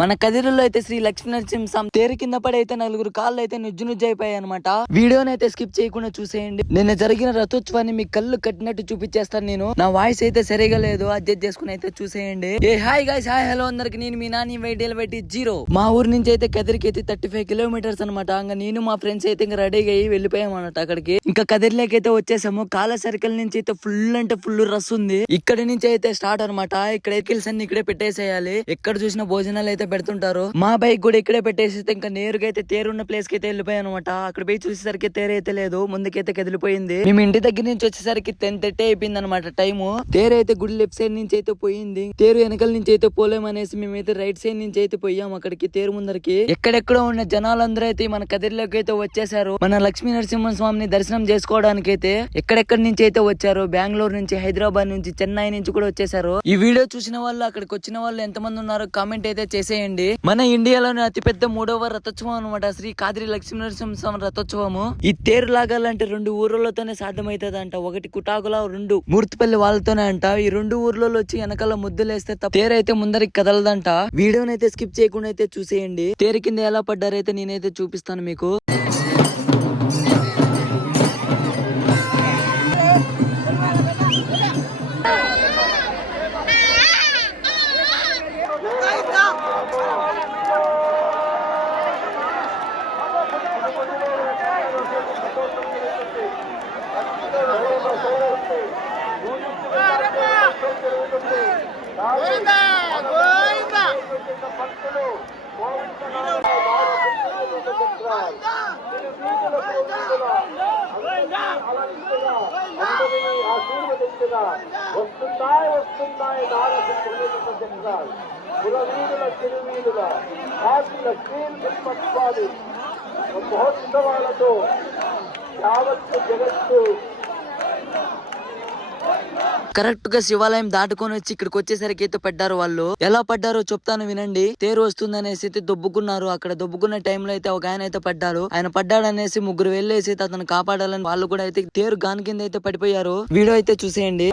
మన కదిరిలో అయితే శ్రీ లక్ష్మీ నరసింహస్వామి తేరు కింద పడి అయితే నలుగురు కాళ్ళు అయితే నుజ్జు అయిపోయాయి అనమాట. వీడియోని అయితే స్కిప్ చేయకుండా చూసేయండి. నిన్న జరిగిన రథోత్సవాన్ని మీ కళ్ళు కట్టినట్టు చూపించేస్తాను నేను. నా వాయిస్ అయితే సరిగా లేదు, అడ్జస్ట్ చేసుకుని అయితే చూసేయండి. ఏ హాయ్ గైస్, హాయ్ హలో అందరికి. నేను మీ నాని వెయిట్ 0. మా ఊరు నుంచి అయితే కదిరికి అయితే 35 కిలోమీటర్స్ అనమాట. ఇంకా నేను మా ఫ్రెండ్స్ అయితే ఇంకా రెడీగా అయ్యి వెళ్ళిపోయాం అన్నమాట అక్కడికి. ఇంకా కదిరిలోకి అయితే వచ్చేసాము. కాల సర్కిల్ నుంచి అయితే ఫుల్ అంటే ఫుల్ రష్ ఉంది. ఇక్కడ నుంచి అయితే స్టార్ట్ అనమాట. ఇక్కడ వెహికల్స్ అన్ని ఇక్కడే పెట్టేసేయాలి. ఎక్కడ చూసిన భోజనాలు అయితే పెడుతుంటారు. మా బైక్ కూడా ఇక్కడే పెట్టేసి ఇంకా నేరుగా అయితే తేరున్న ప్లేస్ కి అయితే వెళ్ళిపోయాను అనమాట. అక్కడ పోయి చూసేసరికి తేరు అయితే లేదు, ముందుకైతే కదిలిపోయింది. మేము ఇంటి దగ్గర నుంచి వచ్చేసరికి 10:30 అయిపోయింది అనమాట టైము. తేరు అయితే గుడి లెఫ్ట్ సైడ్ నుంచి అయితే పోయింది. తేరు వెనకాల నుంచి అయితే పోలేమనేసి మేమైతే రైట్ సైడ్ నుంచి అయితే పోయాం అక్కడికి తేరు ముందరికి. ఎక్కడెక్కడో ఉన్న జనాలందరూ అయితే మన కదిరిలోకి అయితే వచ్చేసారు. మన లక్ష్మీ నరసింహస్వామిని దర్శనం చేసుకోవడానికి అయితే ఎక్కడెక్కడి నుంచి అయితే వచ్చారు. బెంగళూరు నుంచి, హైదరాబాద్ నుంచి, చెన్నై నుంచి కూడా వచ్చేసారు. ఈ వీడియో చూసిన వాళ్ళు, అక్కడికి వచ్చిన వాళ్ళు ఎంతమంది ఉన్నారో కామెంట్ అయితే చేసేయండి. మన ఇండియాలోని అతిపెద్ద 3వ రథోత్సవం అనమాట శ్రీ కాదిరి లక్ష్మీ నరసింహస్వామి రథోత్సవము. ఈ తేరు లాగాలంటే 2 ఊర్లతోనే సాధ్యమైతుంది అంట. ఒకటి కుటాకుల, 2 మూర్తిపల్లి వాళ్ళతోనే అంట. ఈ 2 ఊర్లలో వచ్చి వెనకాల ముద్దులేస్తే తేరు అయితే ముందరికి కదలదంట. వీడియోని అయితే స్కిప్ చేయకుండా అయితే చూసేయండి. తేరు కింద ఎలా పడ్డారైతే నేనైతే చూపిస్తాను మీకు. కరెక్ట్ గా శివాలయం దాటుకొని వచ్చి ఇక్కడికి వచ్చేసరికి అయితే పడ్డారు వాళ్ళు. ఎలా పడ్డారో చెప్తాను వినండి. తేరు వస్తుందనేసి అయితే దొబ్బుకున్నారు. అక్కడ దొబ్బుకున్న టైంలో అయితే ఒక ఆయన అయితే పడ్డారు. ఆయన పడ్డాడనేసి 3 వెళ్ళేసి అయితే అతను కాపాడాలని వాళ్ళు కూడా అయితే తేరు గాని కింద అయితే పడిపోయారు. వీడియో అయితే చూసేయండి.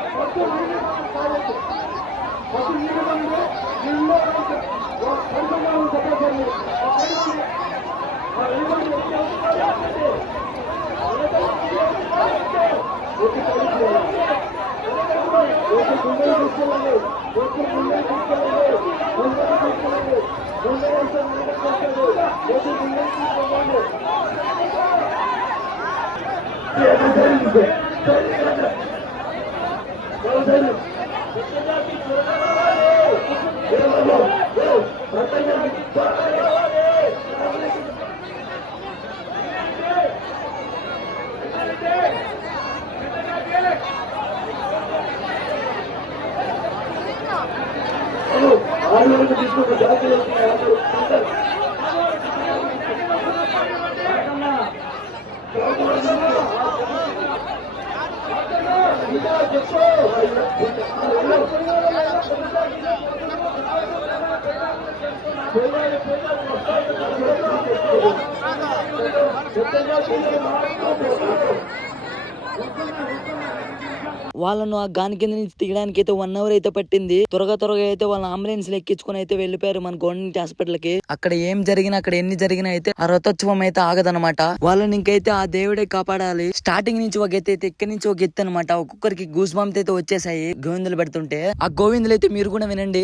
వాళ్ళను ఆ గాని కింద నుంచి తీయడానికి అయితే 1 అవర్ అయితే పట్టింది. త్వరగా అయితే వాళ్ళ అంబులెన్స్ ఎక్కించుకుని అయితే వెళ్ళిపోయారు మన గవర్నమెంట్ హాస్పిటల్ కి. అక్కడ ఏం జరిగినా, అక్కడ ఎన్ని జరిగినా అయితే ఆ రథోత్సవం అయితే ఆగదనమాట. వాళ్ళని ఇంకైతే ఆ దేవుడే కాపాడాలి. స్టార్టింగ్ నుంచి ఒక ఎత్తు అయితే, ఇక్కడి నుంచి ఒక ఎత్తు అనమాట. ఒక్కొక్కరికి గూస్ బంప్స్ అయితే వచ్చేసాయి గోవిందులు పెడుతుంటే. ఆ గోవిందులు అయితే మీరు కూడా వినండి.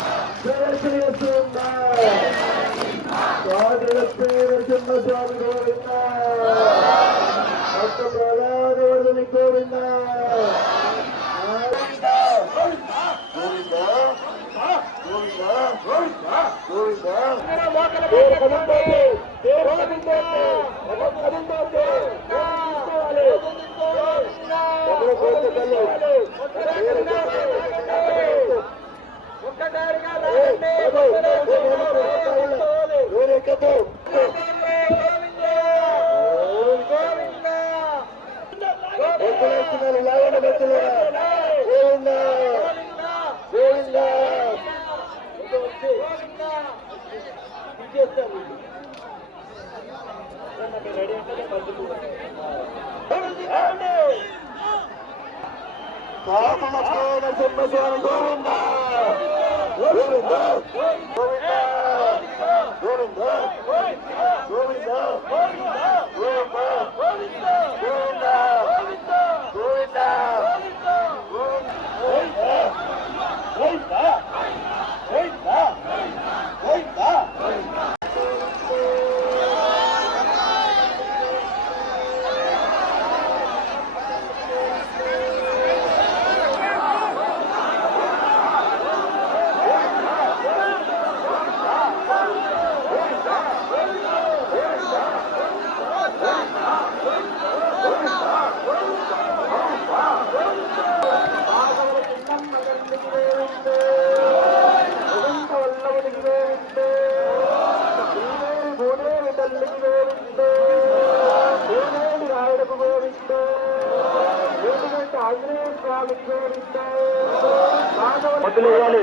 చేతులు వేయాలి.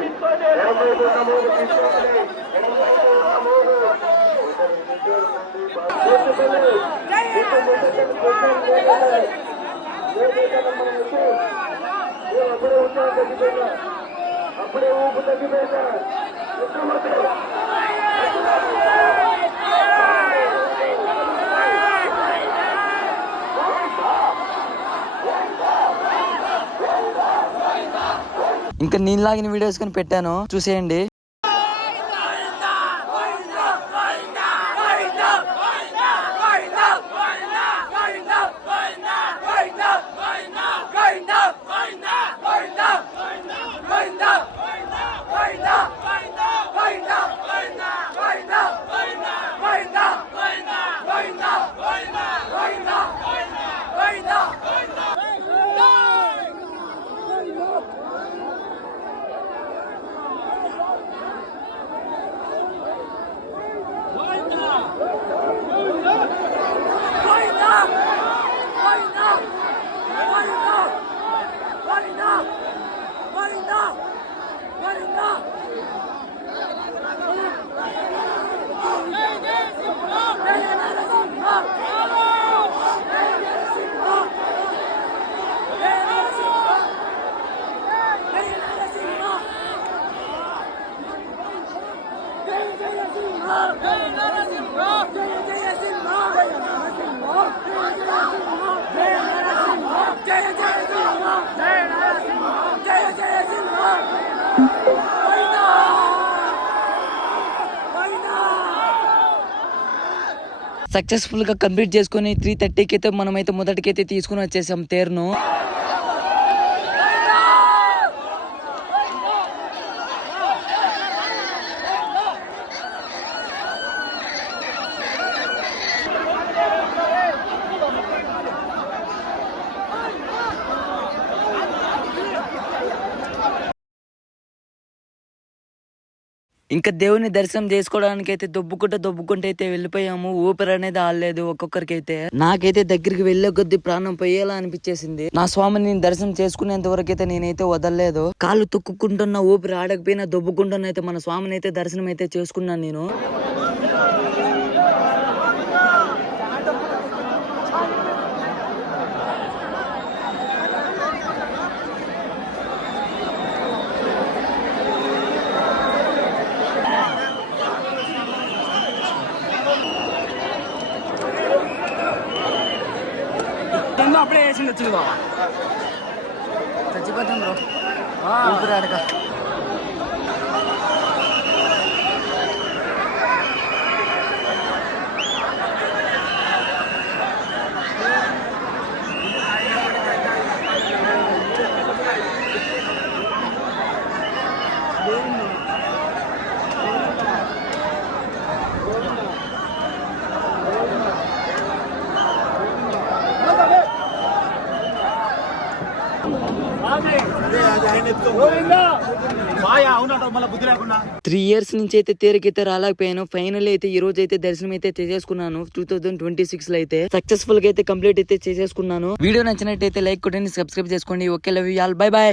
ఎడం వైపు ఉన్న మూడు తీసుకోవాలి. ఎడం వైపు ఉన్న మూడు అప్పుడే ఉత్సాహం తగ్గిపోయినా, అప్పుడే ఊపు తగ్గిపోయినా ఇంకా నేను లాగిన వీడియోస్ కానీ పెట్టాను, చూసేయండి. సక్సెస్ఫుల్ గా కంప్లీట్ చేసుకుని 3:30కి అయితే మనమైతే మొదటికైతే తీసుకుని వచ్చేసాం తేరును. ఇంకా దేవుని దర్శనం చేసుకోవడానికి అయితే దొబ్బుకుంటే అయితే వెళ్ళిపోయాము. ఊపిరి అనేది ఆడలేదు ఒక్కొక్కరికైతే. నాకైతే దగ్గరికి వెళ్ళే కొద్ది ప్రాణం పోయేలా అనిపించేసింది. నా స్వామిని నేను దర్శనం చేసుకునేంత వరకు అయితే నేనైతే వదలలేదు. కాళ్ళు తొక్కుకుంటున్నా, ఊపిరి ఆడకపోయినా దొబ్బుకుంటున్నా అయితే మన స్వామిని అయితే దర్శనం అయితే చేసుకున్నాను నేను. అప్పుడే వేసింది వచ్చింది చచ్చిపోతాం బ్రో ఊపిరి ఆడక. బుద్ధి లేకుండా 3 years నుంచి అయితే తేరికైతే రాలేకపోయాను. ఫైనల్ అయితే ఈ రోజు అయితే దర్శనం అయితే చేసేసుకున్నాను. 2026 లో అయితే సక్సెస్ఫుల్ గా అయితే కంప్లీట్ అయితే చేసేసుకున్నాను. వీడియో నచ్చినట్టయితే లైక్ కొట్టండి, సబ్స్క్రైబ్ చేసుకోండి. Okay, love you all, by by.